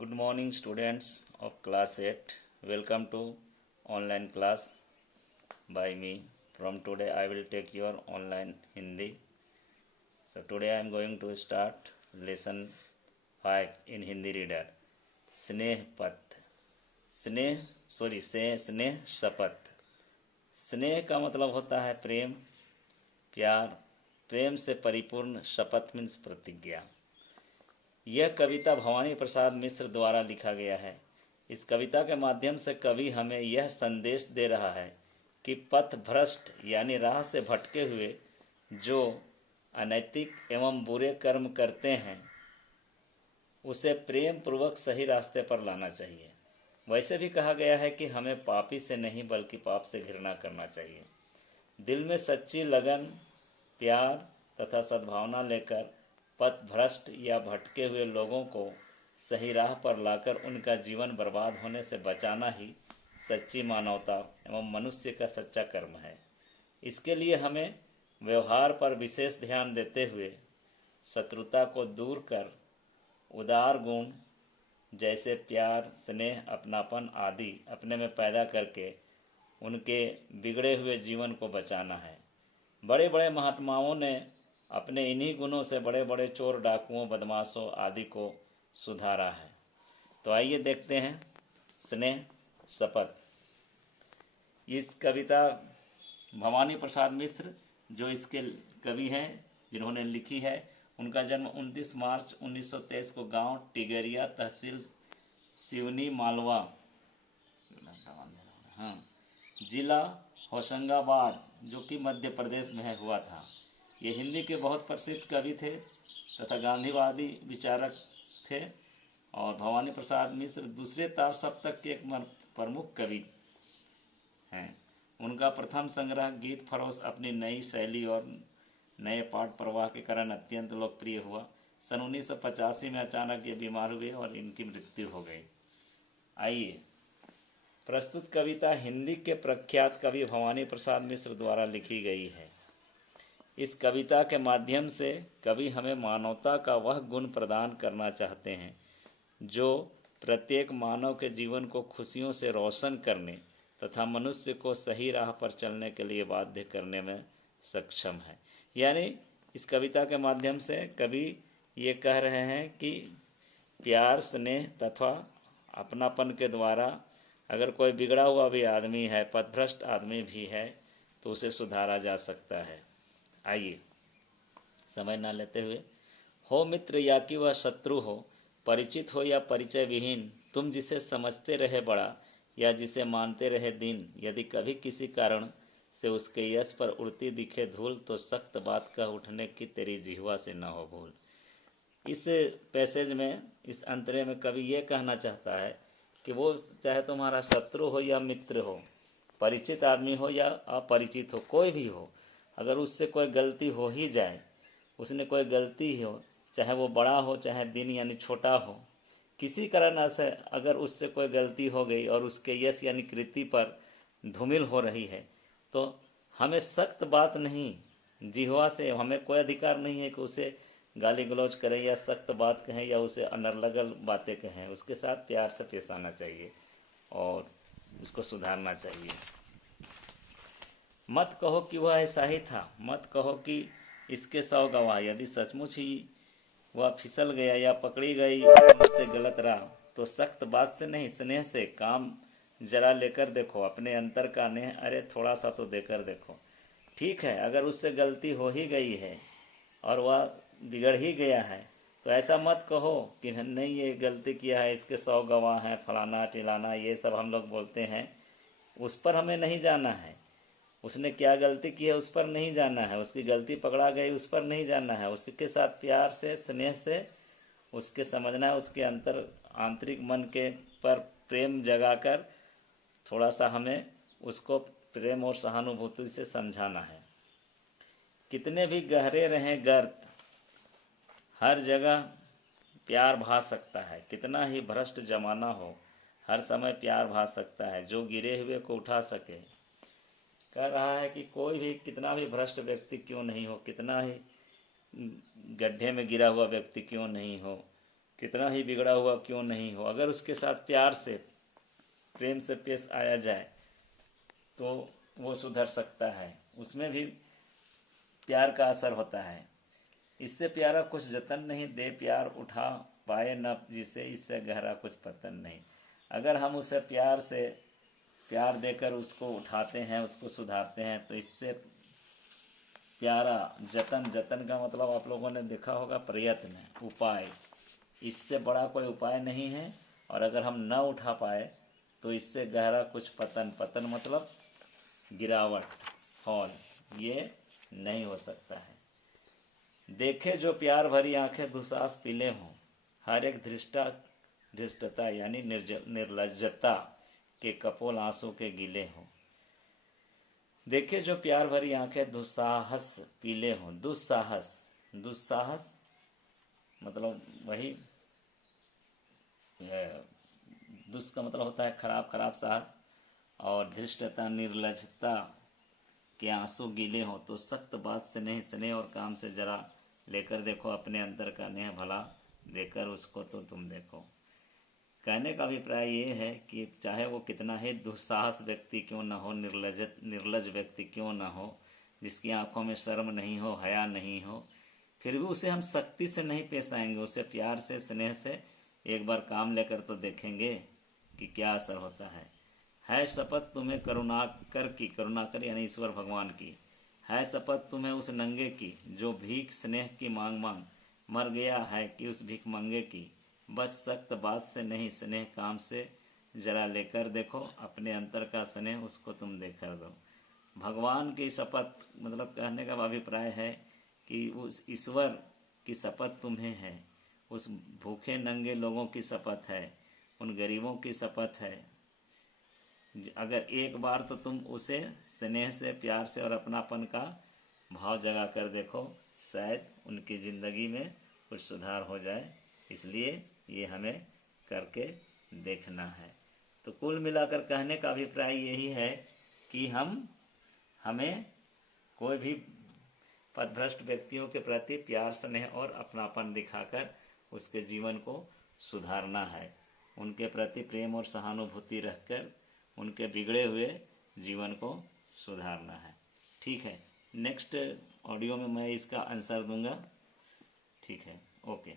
Good morning, students of class 8. Welcome to online class by me. From today, I will take your online Hindi. So today I am going to start lesson 5 in Hindi reader. स्नेह पथ स्नेह शपथ। स्नेह का मतलब होता है प्रेम, प्यार, प्रेम से परिपूर्ण। शपथ मीन्स प्रतिज्ञा। यह कविता भवानी प्रसाद मिश्र द्वारा लिखा गया है। इस कविता के माध्यम से कवि हमें यह संदेश दे रहा है कि पथ भ्रष्ट यानी राह से भटके हुए जो अनैतिक एवं बुरे कर्म करते हैं उसे प्रेम पूर्वक सही रास्ते पर लाना चाहिए। वैसे भी कहा गया है कि हमें पापी से नहीं बल्कि पाप से घृणा करना चाहिए। दिल में सच्ची लगन, प्यार तथा सद्भावना लेकर पथ भ्रष्ट या भटके हुए लोगों को सही राह पर लाकर उनका जीवन बर्बाद होने से बचाना ही सच्ची मानवता एवं मनुष्य का सच्चा कर्म है। इसके लिए हमें व्यवहार पर विशेष ध्यान देते हुए शत्रुता को दूर कर उदार गुण जैसे प्यार, स्नेह, अपनापन आदि अपने में पैदा करके उनके बिगड़े हुए जीवन को बचाना है। बड़े बड़े महात्माओं ने अपने इन्हीं गुणों से बड़े बड़े चोर, डाकुओं, बदमाशों आदि को सुधारा है। तो आइए देखते हैं स्नेह शपथ। इस कविता भवानी प्रसाद मिश्र जो इसके कवि हैं जिन्होंने लिखी है, उनका जन्म 29 मार्च 1923 को गांव टिगरिया, तहसील सिवनी, मालवा, जिला होशंगाबाद जो कि मध्य प्रदेश में हुआ था। ये हिंदी के बहुत प्रसिद्ध कवि थे तथा गांधीवादी विचारक थे और भवानी प्रसाद मिश्र दूसरे तार सप्तक के एक प्रमुख कवि हैं। उनका प्रथम संग्रह गीत फरोश अपनी नई शैली और नए पाठ प्रवाह के कारण अत्यंत लोकप्रिय हुआ। सन 1985 में अचानक ये बीमार हुए और इनकी मृत्यु हो गई। आइए, प्रस्तुत कविता हिंदी के प्रख्यात कवि भवानी प्रसाद मिश्र द्वारा लिखी गई है। इस कविता के माध्यम से कवि हमें मानवता का वह गुण प्रदान करना चाहते हैं जो प्रत्येक मानव के जीवन को खुशियों से रोशन करने तथा मनुष्य को सही राह पर चलने के लिए बाध्य करने में सक्षम है। यानी इस कविता के माध्यम से कवि ये कह रहे हैं कि प्यार, स्नेह तथा अपनापन के द्वारा अगर कोई बिगड़ा हुआ भी आदमी है, पथभ्रष्ट आदमी भी है, तो उसे सुधारा जा सकता है। आइए, समय ना लेते हुए, हो मित्र या कि वह शत्रु हो, परिचित हो या परिचय विहीन, तुम जिसे समझते रहे बड़ा या जिसे मानते रहे दीन, यदि कभी किसी कारण से उसके यश पर उड़ती दिखे धूल, तो सख्त बात कह उठने की तेरी जिह्वा से न हो भूल। इस पैसेज में, इस अंतरे में कवि ये कहना चाहता है कि वो चाहे तुम्हारा शत्रु हो या मित्र हो, परिचित आदमी हो या अपरिचित हो, कोई भी हो, अगर उससे कोई गलती हो ही जाए, उसने कोई गलती हो, चाहे वो बड़ा हो चाहे दिन यानी छोटा हो, किसी कारण से अगर उससे कोई गलती हो गई और उसके यश यानी कृति पर धूमिल हो रही है, तो हमें सख्त बात नहीं, जिह्वा से हमें कोई अधिकार नहीं है कि उसे गाली गलौज करें या सख्त बात कहें या उसे अनर्गल बातें कहें। उसके साथ प्यार से पेश आना चाहिए और उसको सुधारना चाहिए। मत कहो कि वह ऐसा ही था, मत कहो कि इसके 100 गवाह, यदि सचमुच ही वह फिसल गया या पकड़ी गई उससे गलत राह, तो सख्त बात से नहीं, स्नेह से काम जरा लेकर देखो, अपने अंतर का नेह अरे थोड़ा सा तो देकर देखो। ठीक है, अगर उससे गलती हो ही गई है और वह बिगड़ ही गया है, तो ऐसा मत कहो कि नहीं ये गलती किया है, इसके 100 गवाह हैं, फलाना टिलाना, ये सब हम लोग बोलते हैं। उस पर हमें नहीं जाना है, उसने क्या गलती की है उस पर नहीं जाना है, उसकी गलती पकड़ा गई उस पर नहीं जाना है। उसके साथ प्यार से, स्नेह से उसके समझना है, उसके आंतरिक मन के पर प्रेम जगाकर थोड़ा सा हमें उसको प्रेम और सहानुभूति से समझाना है। कितने भी गहरे रहें गर्त, हर जगह प्यार भा सकता है। कितना ही भ्रष्ट जमाना हो, हर समय प्यार भा सकता है जो गिरे हुए को उठा सके। कह रहा है कि कोई भी, कितना भी भ्रष्ट व्यक्ति क्यों नहीं हो, कितना ही गड्ढे में गिरा हुआ व्यक्ति क्यों नहीं हो, कितना ही बिगड़ा हुआ क्यों नहीं हो, अगर उसके साथ प्यार से प्रेम से पेश आया जाए तो वो सुधर सकता है, उसमें भी प्यार का असर होता है। इससे प्यारा कुछ जतन नहीं, दे प्यार उठा पाए न जिसे, इससे गहरा कुछ पतन नहीं। अगर हम उसे प्यार से प्यार देकर उसको उठाते हैं, उसको सुधारते हैं, तो इससे प्यारा जतन, जतन का मतलब आप लोगों ने देखा होगा प्रयत्न, उपाय, इससे बड़ा कोई उपाय नहीं है। और अगर हम न उठा पाए तो इससे गहरा कुछ पतन, पतन मतलब गिरावट, फॉल, ये नहीं हो सकता है। देखे जो प्यार भरी आंखें दुसास पीले हों, हर एक धृष्टता यानी निर्लज्जता के कपोल आंसू के गीले हों। देखे जो प्यार भरी आंखें दुस्साहस पीले हों, दुस्साहस, दुस्साहस मतलब वही दुष् का मतलब होता है खराब, खराब साहस, और धृष्टता निर्लज्जता के आंसू गीले हों, तो सख्त बात से नहीं, स्नेह और काम से जरा लेकर देखो अपने अंदर का नेह भला देकर उसको तो तुम देखो। कहने का अभिप्राय ये है कि चाहे वो कितना ही दुस्साहस व्यक्ति क्यों न हो, निर्लज व्यक्ति क्यों न हो, जिसकी आंखों में शर्म नहीं हो, हया नहीं हो, फिर भी उसे हम सख्ती से नहीं पेश आएंगे, उसे प्यार से, स्नेह से एक बार काम लेकर तो देखेंगे कि क्या असर होता है शपथ तुम्हें करुणाकर यानी ईश्वर भगवान की, है शपथ तुम्हें उस नंगे की, जो भीख स्नेह की मांग मांग मर गया है कि उस भीख मंगे की। बस सख्त बात से नहीं, स्नेह काम से जरा लेकर देखो अपने अंतर का स्नेह, उसको तुम देकर दो। भगवान की शपथ मतलब कहने का अभिप्राय है कि उस ईश्वर की शपथ तुम्हें है, उस भूखे नंगे लोगों की शपथ है, उन गरीबों की शपथ है। अगर एक बार तो तुम उसे स्नेह से, प्यार से और अपनापन का भाव जगा कर देखो, शायद उनकी ज़िंदगी में कुछ सुधार हो जाए। इसलिए ये हमें करके देखना है। तो कुल मिलाकर कहने का अभिप्राय यही है कि हमें कोई भी पथभ्रष्ट व्यक्तियों के प्रति प्यार, स्नेह और अपनापन दिखाकर उसके जीवन को सुधारना है, उनके प्रति प्रेम और सहानुभूति रखकर उनके बिगड़े हुए जीवन को सुधारना है। ठीक है, नेक्स्ट ऑडियो में मैं इसका आंसर दूंगा। ठीक है, ओके।